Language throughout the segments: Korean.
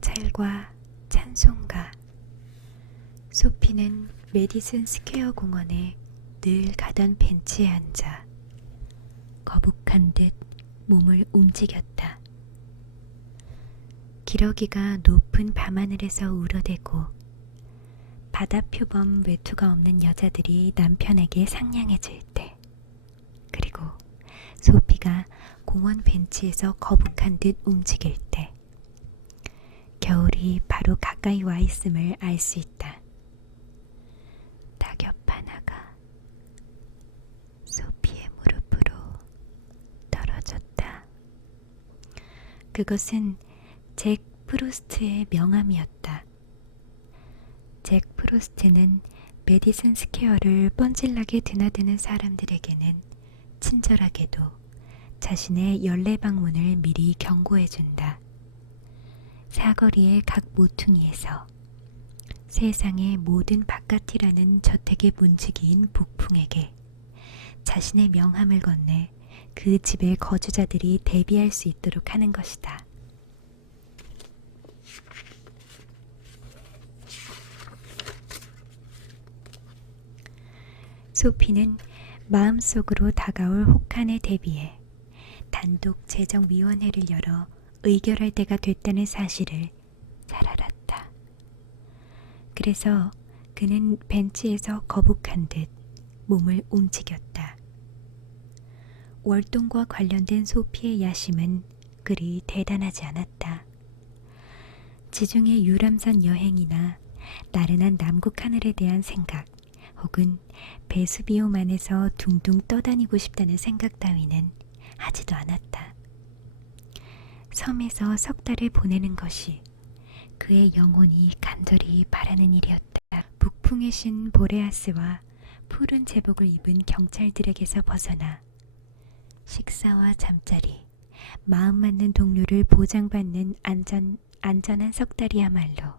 경찰과 찬송가. 소피는 메디슨 스퀘어 공원에 늘 가던 벤치에 앉아 거북한 듯 몸을 움직였다. 기러기가 높은 밤하늘에서 울어대고 바다 표범 외투가 없는 여자들이 남편에게 상냥해질 때, 그리고 소피가 공원 벤치에서 거북한 듯 움직일 때, 겨울이 바로 가까이 와 있음을 알 수 있다. 낙엽 하나가 소피의 무릎으로 떨어졌다. 그것은 잭 프로스트의 명함이었다. 잭 프로스트는 메디슨 스퀘어를 뻔질나게 드나드는 사람들에게는 친절하게도 자신의 연례 방문을 미리 경고해준다. 사거리의 각 모퉁이에서 세상의 모든 바깥이라는 저택의 문지기인 북풍에게 자신의 명함을 건네 그 집의 거주자들이 대비할 수 있도록 하는 것이다. 소피는 마음속으로 다가올 혹한에 대비해 단독 재정위원회를 열어 의결할 때가 됐다는 사실을 잘 알았다. 그래서 그는 벤치에서 거북한 듯 몸을 움직였다. 월동과 관련된 소피의 야심은 그리 대단하지 않았다. 지중해 유람선 여행이나 나른한 남극 하늘에 대한 생각, 혹은 베수비오만에서 둥둥 떠다니고 싶다는 생각 따위는 하지도 않았다. 섬에서 석 달을 보내는 것이 그의 영혼이 간절히 바라는 일이었다. 북풍의 신 보레아스와 푸른 제복을 입은 경찰들에게서 벗어나 식사와 잠자리, 마음 맞는 동료를 보장받는 안전한 석 달이야말로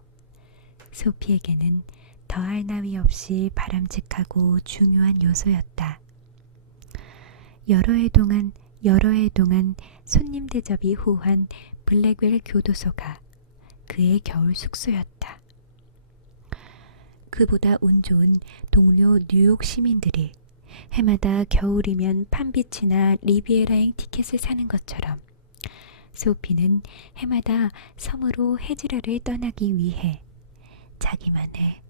소피에게는 더할 나위 없이 바람직하고 중요한 요소였다. 여러 해 동안 손님 대접이 후한 블랙웰 교도소가 그의 겨울 숙소였다. 그보다 운 좋은 동료 뉴욕 시민들이 해마다 겨울이면 판비치나 리비에라행 티켓을 사는 것처럼 소피는 해마다 섬으로 헤즈라를 떠나기 위해 자기만의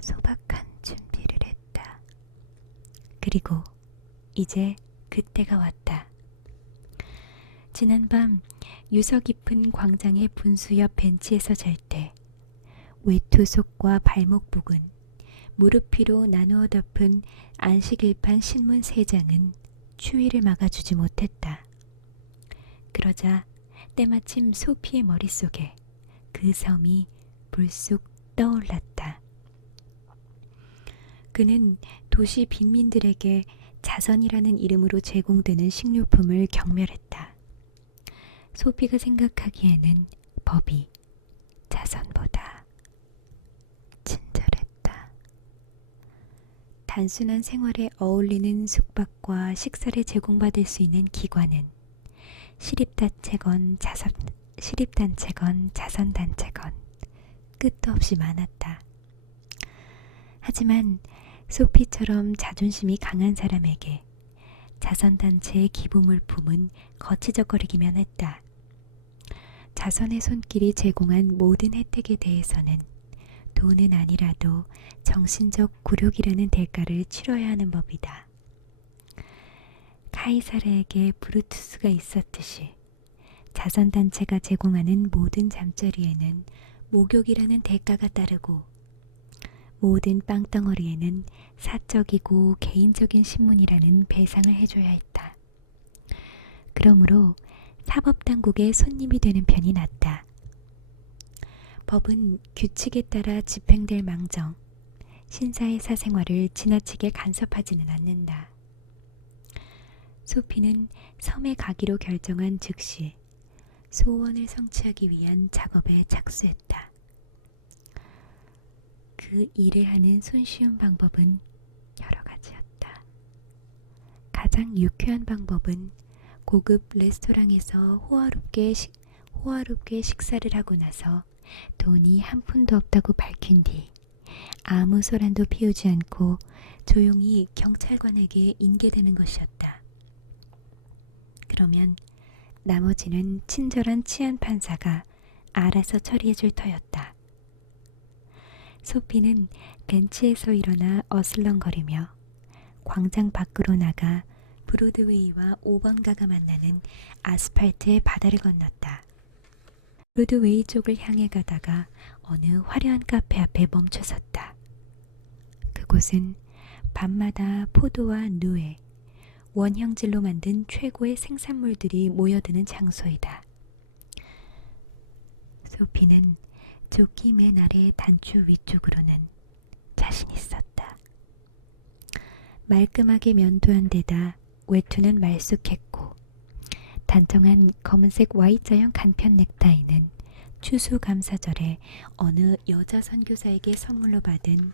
소박한 준비를 했다. 그리고 이제 그때가 왔다. 지난밤 유서 깊은 광장의 분수 옆 벤치에서 잘 때 외투 속과 발목 부근, 무릎 위로 나누어 덮은 안식일판 신문 3장은 추위를 막아주지 못했다. 그러자 때마침 소피의 머릿속에 그 섬이 불쑥 떠올랐다. 그는 도시 빈민들에게 자선이라는 이름으로 제공되는 식료품을 경멸했다. 소피가 생각하기에는 법이 자선보다 친절했다. 단순한 생활에 어울리는 숙박과 식사를 제공받을 수 있는 기관은 시립단체건 자선단체건 끝도 없이 많았다. 하지만 소피처럼 자존심이 강한 사람에게 자선단체의 기부물품은 거치적거리기만 했다. 자선의 손길이 제공한 모든 혜택에 대해서는 돈은 아니라도 정신적 굴욕이라는 대가를 치러야 하는 법이다. 카이사르에게 브루투스가 있었듯이 자선단체가 제공하는 모든 잠자리에는 목욕이라는 대가가 따르고 모든 빵덩어리에는 사적이고 개인적인 신문이라는 배상을 해줘야 했다. 그러므로 사법당국의 손님이 되는 편이 낫다. 법은 규칙에 따라 집행될 망정 신사의 사생활을 지나치게 간섭하지는 않는다. 소피는 섬에 가기로 결정한 즉시 소원을 성취하기 위한 작업에 착수했다. 그 일을 하는 손쉬운 방법은 여러 가지였다. 가장 유쾌한 방법은 고급 레스토랑에서 호화롭게 식사를 하고 나서 돈이 한 푼도 없다고 밝힌 뒤 아무 소란도 피우지 않고 조용히 경찰관에게 인계되는 것이었다. 그러면 나머지는 친절한 치안 판사가 알아서 처리해줄 터였다. 소피는 벤치에서 일어나 어슬렁거리며 광장 밖으로 나가 브로드웨이와 5번가가 만나는 아스팔트의 바다를 건넜다. 브로드웨이 쪽을 향해 가다가 어느 화려한 카페 앞에 멈춰섰다. 그곳은 밤마다 포도와 누에, 원형질로 만든 최고의 생산물들이 모여드는 장소이다. 소피는 조끼 맨 아래 단추 위쪽으로는 자신 있었다. 말끔하게 면도한 데다 외투는 말쑥했고 단정한 검은색 Y자형 간편 넥타이는 추수감사절에 어느 여자 선교사에게 선물로 받은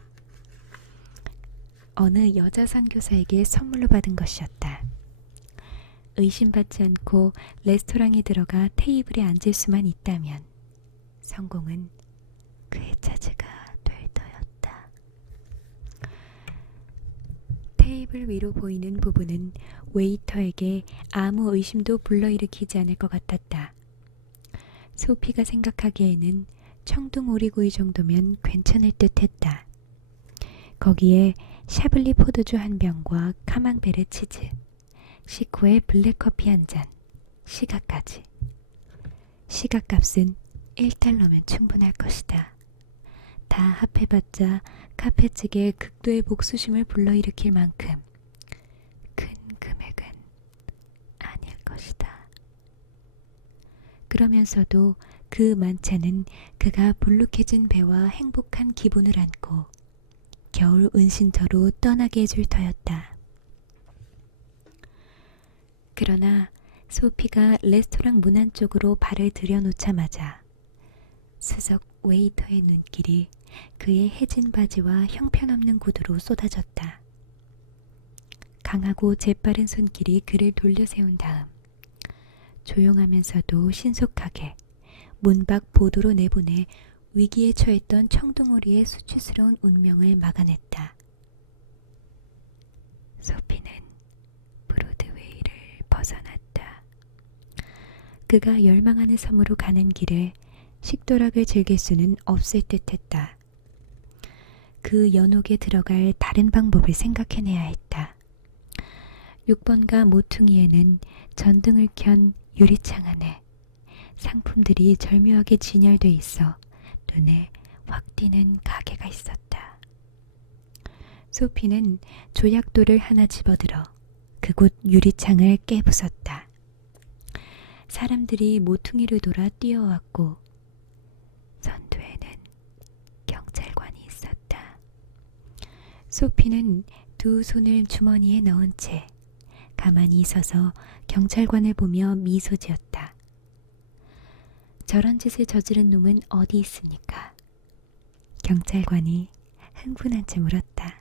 것이었다. 의심받지 않고 레스토랑에 들어가 테이블에 앉을 수만 있다면 성공은 그의 차지가 될 터였다. 테이블 위로 보이는 부분은 웨이터에게 아무 의심도 불러일으키지 않을 것 같았다. 소피가 생각하기에는 청둥오리구이 정도면 괜찮을 듯 했다. 거기에 샤블리 포도주 한 병과 카망베르 치즈, 시코의 블랙커피 한 잔, 시가까지. 시가값은 1달러면 충분할 것이다. 다 합해봤자 카페 측에 극도의 복수심을 불러일으킬 만큼 큰 금액은 아닐 것이다. 그러면서도 그 만찬은 그가 불룩해진 배와 행복한 기분을 안고 겨울 은신처로 떠나게 해줄 터였다. 그러나 소피가 레스토랑 문 안쪽으로 발을 들여놓자마자 수석 웨이터의 눈길이 그의 해진 바지와 형편없는 구두로 쏟아졌다. 강하고 재빠른 손길이 그를 돌려세운 다음 조용하면서도 신속하게 문 밖 보도로 내보내 위기에 처했던 청둥오리의 수치스러운 운명을 막아냈다. 소피는 브로드웨이를 벗어났다. 그가 열망하는 섬으로 가는 길에 식도락을 즐길 수는 없을 듯했다. 그 연옥에 들어갈 다른 방법을 생각해내야 했다. 6번가 모퉁이에는 전등을 켠 유리창 안에 상품들이 절묘하게 진열돼 있어 눈에 확 띄는 가게가 있었다. 소피는 조약돌을 하나 집어들어 그곳 유리창을 깨부쉈다. 사람들이 모퉁이를 돌아 뛰어왔고 선두에는 경찰관이 있었다. 소피는 두 손을 주머니에 넣은 채 가만히 서서 경찰관을 보며 미소 지었다. 저런 짓을 저지른 놈은 어디 있습니까? 경찰관이 흥분한 채 물었다.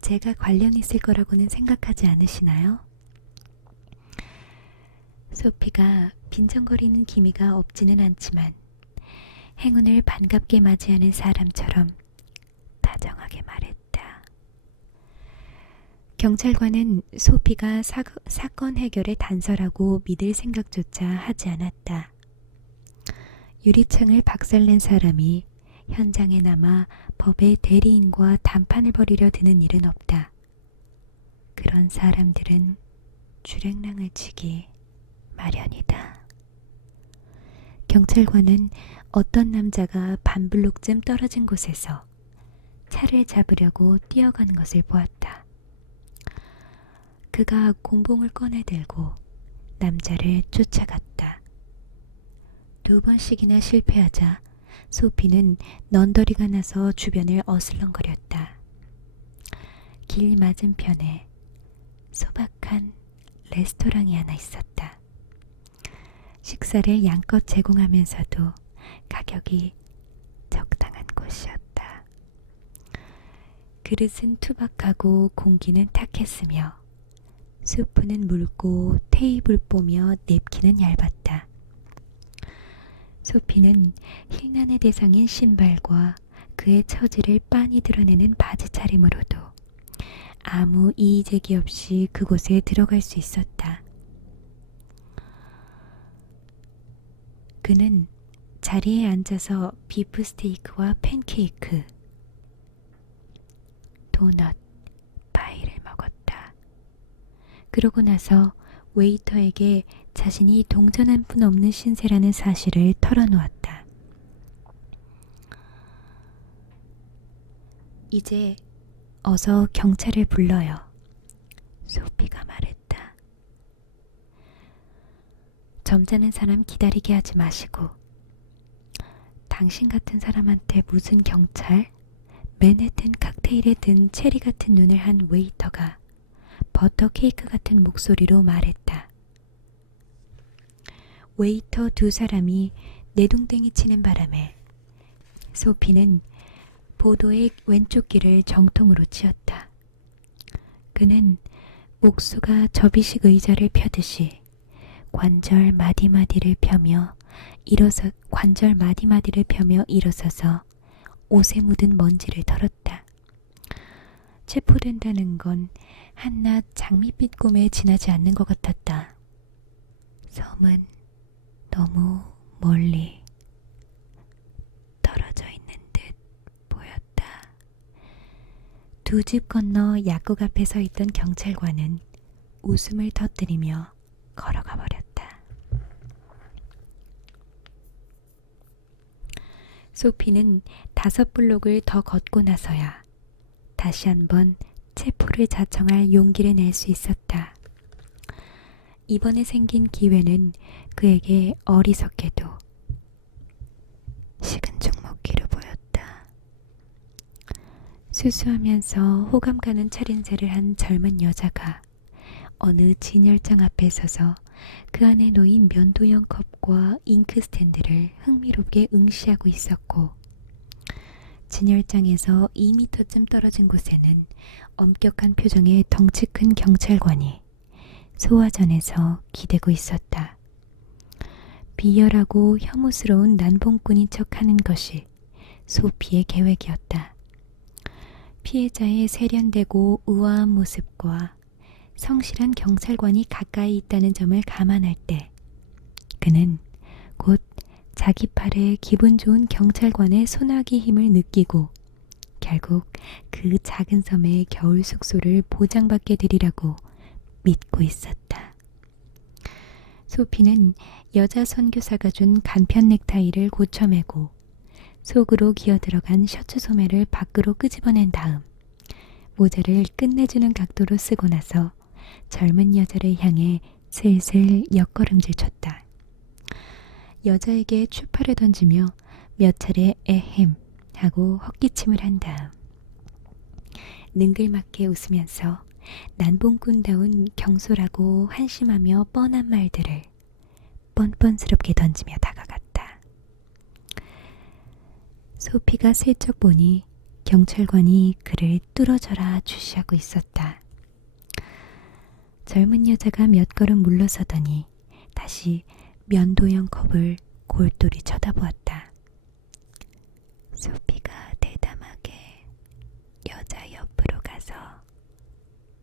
제가 관련 있을 거라고는 생각하지 않으시나요? 소피가 빈정거리는 기미가 없지는 않지만 행운을 반갑게 맞이하는 사람처럼 다정하게 말했다. 경찰관은 소피가 사건 해결에 단서라고 믿을 생각조차 하지 않았다. 유리창을 박살낸 사람이 현장에 남아 법의 대리인과談판을 벌이려 드는 일은 없다. 그런 사람들은 주랭랑을 치기 마련이다. 경찰관은 어떤 남자가 반블록쯤 떨어진 곳에서 차를 잡으려고 뛰어가는 것을 보았다. 그가 곤봉을 꺼내들고 남자를 쫓아갔다. 2번씩이나 실패하자 소피는 넌더리가 나서 주변을 어슬렁거렸다. 길 맞은편에 소박한 레스토랑이 하나 있었다. 식사를 양껏 제공하면서도 가격이 적당한 곳이었다. 그릇은 투박하고 공기는 탁했으며 스프는 묽고 테이블 보며 냅킨은 얇았다. 소피는 힐난의 대상인 신발과 그의 처지를 빤히 드러내는 바지 차림으로도 아무 이의제기 없이 그곳에 들어갈 수 있었다. 그는 자리에 앉아서 비프 스테이크와 팬케이크, 도넛, 파이를 먹었다. 그러고 나서 웨이터에게 자신이 동전 한 푼 없는 신세라는 사실을 털어놓았다. 이제 어서 경찰을 불러요. 소피가 말했다. 점잖은 사람 기다리게 하지 마시고, 당신 같은 사람한테 무슨 경찰? 맨해튼 칵테일에 든 체리 같은 눈을 한 웨이터가 버터 케이크 같은 목소리로 말했다. 웨이터 두 사람이 내동댕이 치는 바람에 소피는 보도의 왼쪽 귀를 정통으로 찧었다. 그는 옥수가 접이식 의자를 펴듯이 관절 마디마디를 펴며 일어서서 옷에 묻은 먼지를 털었다. 체포된다는 건 한낱 장밋빛 꿈에 지나지 않는 것 같았다. 섬은 너무 멀리 떨어져 있는 듯 보였다. 두 집 건너 약국 앞에 서 있던 경찰관은 웃음을 터뜨리며 걸어가 버렸다. 소피는 5블록을 더 걷고 나서야 다시 한번 체포를 자청할 용기를 낼 수 있었다. 이번에 생긴 기회는 그에게 어리석게도 식은 죽 먹기로 보였다. 수수하면서 호감 가는 차림새를 한 젊은 여자가 어느 진열장 앞에 서서 그 안에 놓인 면도형 컵과 잉크 스탠드를 흥미롭게 응시하고 있었고, 진열장에서 2미터쯤 떨어진 곳에는 엄격한 표정의 덩치 큰 경찰관이 소화전에서 기대고 있었다. 비열하고 혐오스러운 난봉꾼인 척하는 것이 소피의 계획이었다. 피해자의 세련되고 우아한 모습과 성실한 경찰관이 가까이 있다는 점을 감안할 때 그는 곧 자기 팔에 기분 좋은 경찰관의 소나기 힘을 느끼고 결국 그 작은 섬의 겨울 숙소를 보장받게 되리라고 믿고 있었다. 소피는 여자 선교사가 준 간편 넥타이를 고쳐매고 속으로 기어들어간 셔츠 소매를 밖으로 끄집어낸 다음 모자를 끝내주는 각도로 쓰고 나서 젊은 여자를 향해 슬슬 옆걸음질 쳤다. 여자에게 추파를 던지며 몇 차례 에헴 하고 헛기침을 한 다음 능글맞게 웃으면서 난봉꾼다운 경솔하고 한심하며 뻔한 말들을 뻔뻔스럽게 던지며 다가갔다. 소피가 슬쩍 보니 경찰관이 그를 뚫어져라 주시하고 있었다. 젊은 여자가 몇 걸음 물러서더니 다시 면도형 컵을 골똘히 쳐다보았다. 소피가 대담하게 여자 옆으로 가서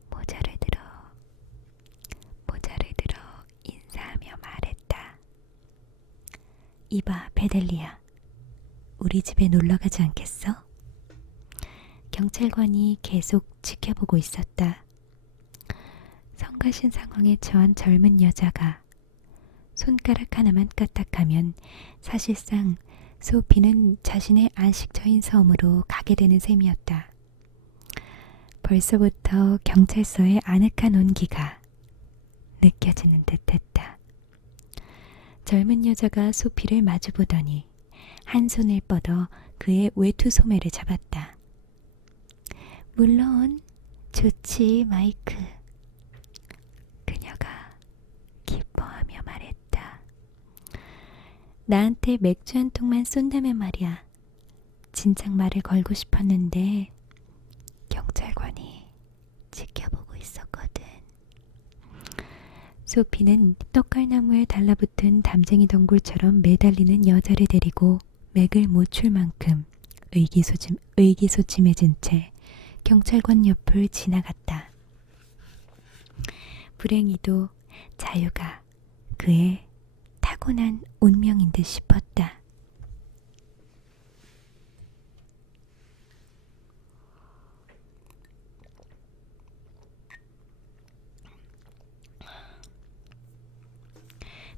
모자를 들어 인사하며 말했다. 이봐, 베델리야. 우리 집에 놀러가지 않겠어? 경찰관이 계속 지켜보고 있었다. 성가신 상황에 처한 젊은 여자가 손가락 하나만 까딱하면 사실상 소피는 자신의 안식처인 섬으로 가게 되는 셈이었다. 벌써부터 경찰서의 아늑한 온기가 느껴지는 듯했다. 젊은 여자가 소피를 마주보더니 한 손을 뻗어 그의 외투 소매를 잡았다. 물론 좋지, 마이크. 그녀가 기뻐하며 말했다. 나한테 맥주 한 통만 쏜다면 말이야. 진작 말을 걸고 싶었는데 경찰관이 지켜보고 있었거든. 소피는 떡갈나무에 달라붙은 담쟁이 덩굴처럼 매달리는 여자를 데리고 맥을 못 출 만큼 의기소침해진 채 경찰관 옆을 지나갔다. 불행히도 자유가 그의 타고난 운명인 듯 싶었다.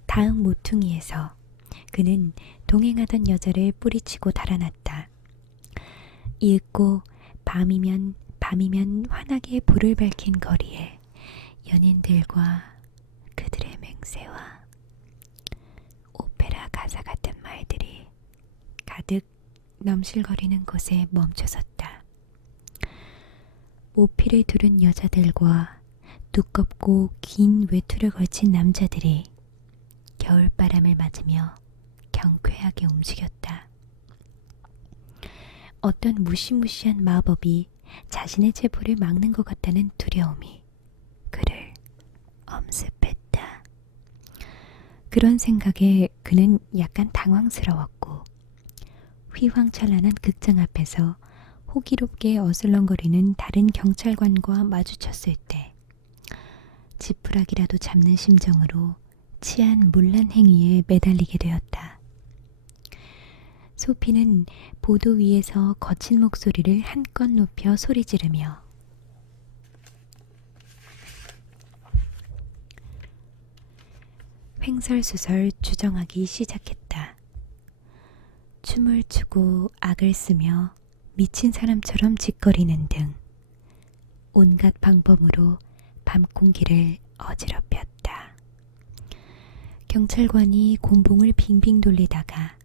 다음 모퉁이에서 그는 동행하던 여자를 뿌리치고 달아났다. 이윽고 밤이면 환하게 불을 밝힌 거리에 연인들과 그들의 맹세와 오페라 가사 같은 말들이 가득 넘실거리는 곳에 멈춰섰다. 모피를 두른 여자들과 두껍고 긴 외투를 걸친 남자들이 겨울바람을 맞으며 경쾌하게 움직였다. 어떤 무시무시한 마법이 자신의 체포를 막는 것 같다는 두려움이 그를 엄습했다. 그런 생각에 그는 약간 당황스러웠고 휘황찬란한 극장 앞에서 호기롭게 어슬렁거리는 다른 경찰관과 마주쳤을 때 지푸라기라도 잡는 심정으로 치안 문란 행위에 매달리게 되었다. 소피는 보도 위에서 거친 목소리를 한껏 높여 소리 지르며 횡설수설 주정하기 시작했다. 춤을 추고 악을 쓰며 미친 사람처럼 짓거리는 등 온갖 방법으로 밤 공기를 어지럽혔다. 경찰관이 곤봉을 빙빙 돌리다가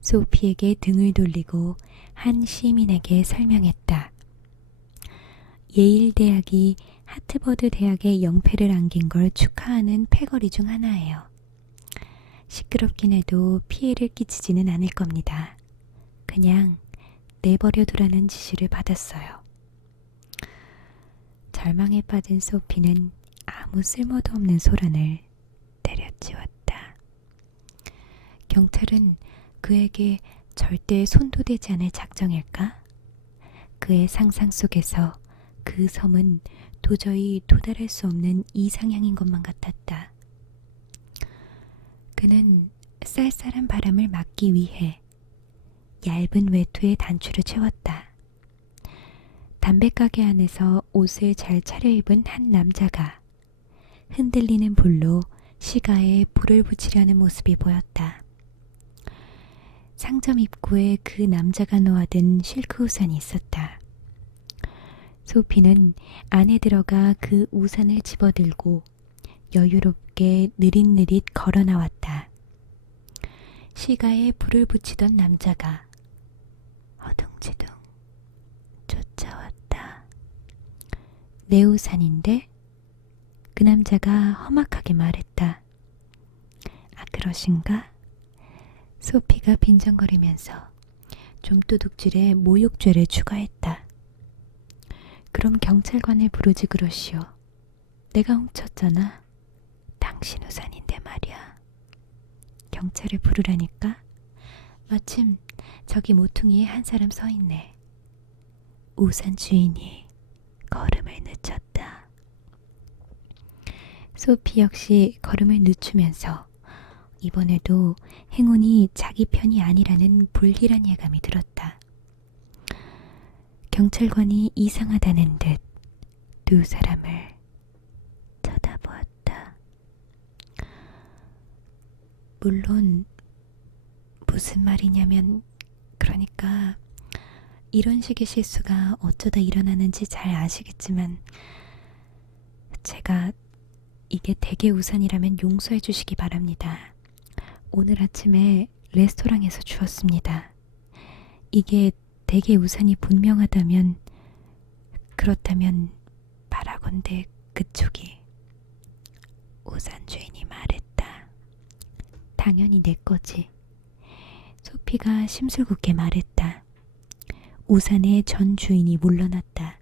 소피에게 등을 돌리고 한 시민에게 설명했다. 예일 대학이 하트버드 대학의 영패를 안긴 걸 축하하는 패거리 중 하나예요. 시끄럽긴 해도 피해를 끼치지는 않을 겁니다. 그냥 내버려 두라는 지시를 받았어요. 절망에 빠진 소피는 아무 쓸모도 없는 소란을 때려치웠다. 경찰은 그에게 절대 손도 대지 않을 작정일까? 그의 상상 속에서 그 섬은 도저히 도달할 수 없는 이상향인 것만 같았다. 그는 쌀쌀한 바람을 막기 위해 얇은 외투에 단추를 채웠다. 담배가게 안에서 옷을 잘 차려입은 한 남자가 흔들리는 불로 시가에 불을 붙이려는 모습이 보였다. 상점 입구에 그 남자가 놓아둔 실크 우산이 있었다. 소피는 안에 들어가 그 우산을 집어들고 여유롭게 느릿느릿 걸어 나왔다. 시가에 불을 붙이던 남자가 어둥지둥 쫓아왔다. 내 우산인데? 그 남자가 험악하게 말했다. 아, 그러신가? 소피가 빈정거리면서 좀도둑질에 모욕죄를 추가했다. 그럼 경찰관을 부르지 그러시오. 내가 훔쳤잖아. 당신 우산인데 말이야. 경찰을 부르라니까? 마침 저기 모퉁이에 한 사람 서 있네. 우산 주인이 걸음을 늦췄다. 소피 역시 걸음을 늦추면서 이번에도 행운이 자기 편이 아니라는 불길한 예감이 들었다. 경찰관이 이상하다는 듯 두 사람을 쳐다보았다. 물론 무슨 말이냐면, 그러니까 이런 식의 실수가 어쩌다 일어나는지 잘 아시겠지만 제가 이게 대게 우산이라면 용서해 주시기 바랍니다. 오늘 아침에 레스토랑에서 주었습니다. 이게 대게 우산이 분명하다면, 그렇다면 바라건대 그쪽이. 우산 주인이 말했다. 당연히 내 거지. 소피가 심술궂게 말했다. 우산의 전 주인이 물러났다.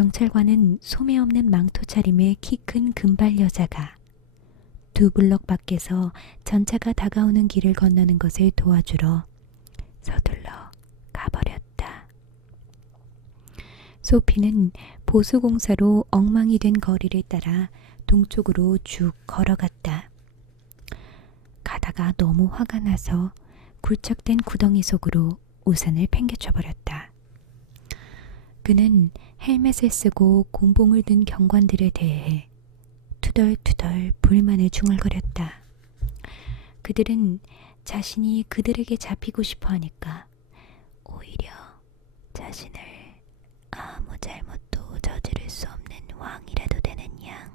경찰관은 소매 없는 망토 차림의 키 큰 금발 여자가 두 블럭 밖에서 전차가 다가오는 길을 건너는 것을 도와주러 서둘러 가버렸다. 소피는 보수공사로 엉망이 된 거리를 따라 동쪽으로 쭉 걸어갔다. 가다가 너무 화가 나서 굴착된 구덩이 속으로 우산을 팽개쳐버렸다. 그는 헬멧을 쓰고 곤봉을 든 경관들에 대해 투덜투덜 불만을 중얼거렸다. 그들은 자신이 그들에게 잡히고 싶어 하니까 오히려 자신을 아무 잘못도 저지를 수 없는 왕이라도 되는 양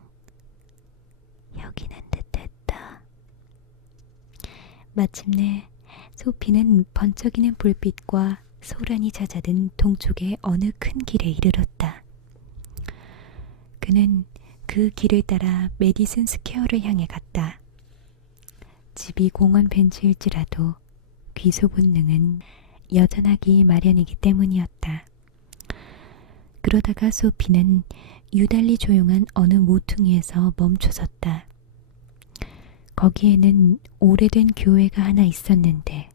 여기는 듯했다. 마침내 소피는 번쩍이는 불빛과 소란이 잦아든 동쪽의 어느 큰 길에 이르렀다. 그는 그 길을 따라 메디슨 스퀘어를 향해 갔다. 집이 공원 벤치일지라도 귀소 본능은 여전하기 마련이기 때문이었다. 그러다가 소피는 유달리 조용한 어느 모퉁이에서 멈춰섰다. 거기에는 오래된 교회가 하나 있었는데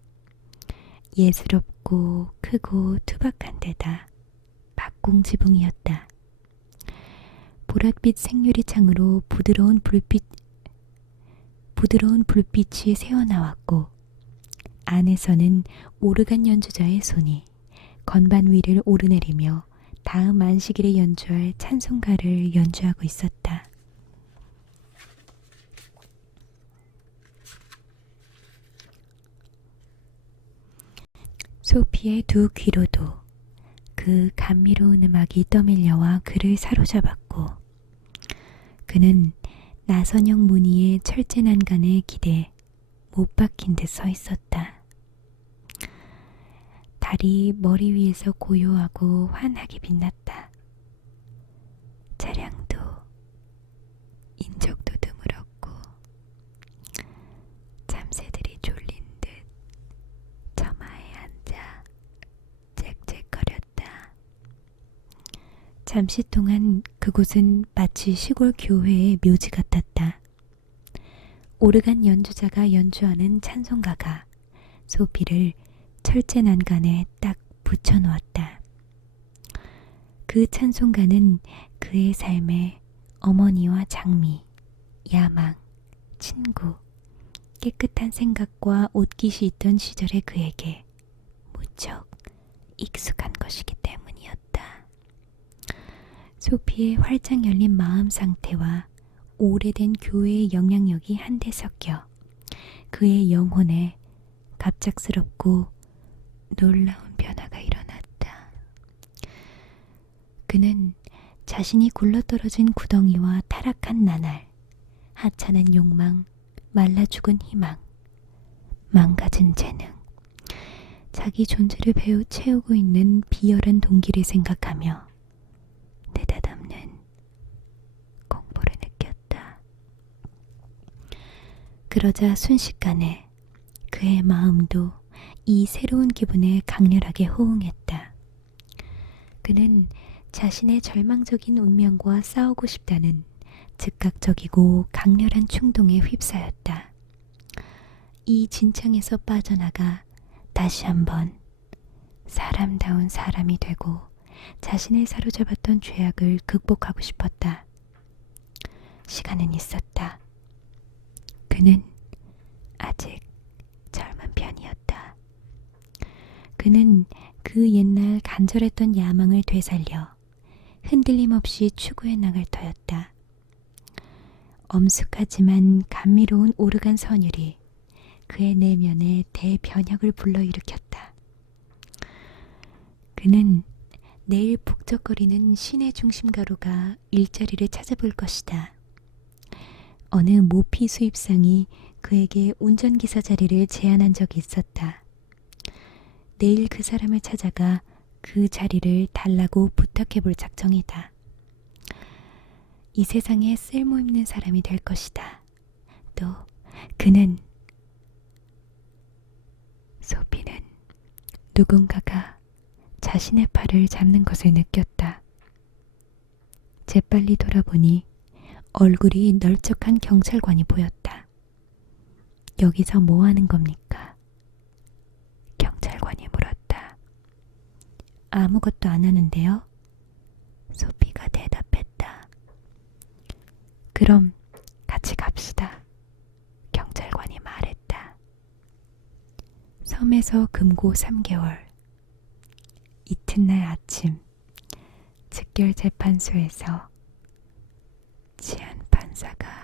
예스럽고 크고 투박한 데다 박공지붕이었다. 보랏빛 생유리 창으로 부드러운 불빛이 새어나왔고 안에서는 오르간 연주자의 손이 건반 위를 오르내리며 다음 안식일에 연주할 찬송가를 연주하고 있었다. 소피의 두 귀로도 그 감미로운 음악이 떠밀려와 그를 사로잡았고 그는 나선형 무늬의 철제 난간에 기대 못 박힌 듯 서 있었다. 달이 머리 위에서 고요하고 환하게 빛났다. 차량도 인적도 드물었고 참새들이 졸린 듯 처마에 앉아 짹짹거렸다. 잠시 동안 그곳은 마치 시골 교회의 묘지 같았다. 오르간 연주자가 연주하는 찬송가가 소피를 철제 난간에 딱 붙여놓았다. 그 찬송가는 그의 삶에 어머니와 장미, 야망, 친구, 깨끗한 생각과 옷깃이 있던 시절의 그에게 무척 익숙한 것이기 때문이었다. 소피의 활짝 열린 마음 상태와 오래된 교회의 영향력이 한데 섞여 그의 영혼에 갑작스럽고 놀라운 변화가 일어났다. 그는 자신이 굴러떨어진 구덩이와 타락한 나날, 하찮은 욕망, 말라 죽은 희망, 망가진 재능, 자기 존재를 채우고 있는 비열한 동기를 생각하며 느닷없는 공포를 느꼈다. 그러자 순식간에 그의 마음도 이 새로운 기분에 강렬하게 호응했다. 그는 자신의 절망적인 운명과 싸우고 싶다는 즉각적이고 강렬한 충동에 휩싸였다. 이 진창에서 빠져나가 다시 한번 사람다운 사람이 되고 자신을 사로잡았던 죄악을 극복하고 싶었다. 시간은 있었다. 그는 아직 젊은 편이었다. 그는 그 옛날 간절했던 야망을 되살려 흔들림 없이 추구해 나갈 터였다. 엄숙하지만 감미로운 오르간 선율이 그의 내면에 대변혁을 불러일으켰다. 그는 내일 북적거리는 시내 중심가로가 일자리를 찾아볼 것이다. 어느 모피 수입상이 그에게 운전기사 자리를 제안한 적이 있었다. 내일 그 사람을 찾아가 그 자리를 달라고 부탁해볼 작정이다. 이 세상에 쓸모있는 사람이 될 것이다. 또 그는 소피는 누군가가 자신의 팔을 잡는 것을 느꼈다. 재빨리 돌아보니 얼굴이 널쩍한 경찰관이 보였다. 여기서 뭐 하는 겁니까? 경찰관이 물었다. 아무것도 안 하는데요? 소피가 대답했다. 그럼 같이 갑시다. 경찰관이 말했다. 섬에서 금고 3개월. 이튿날 아침 즉결재판소에서 치안 판사가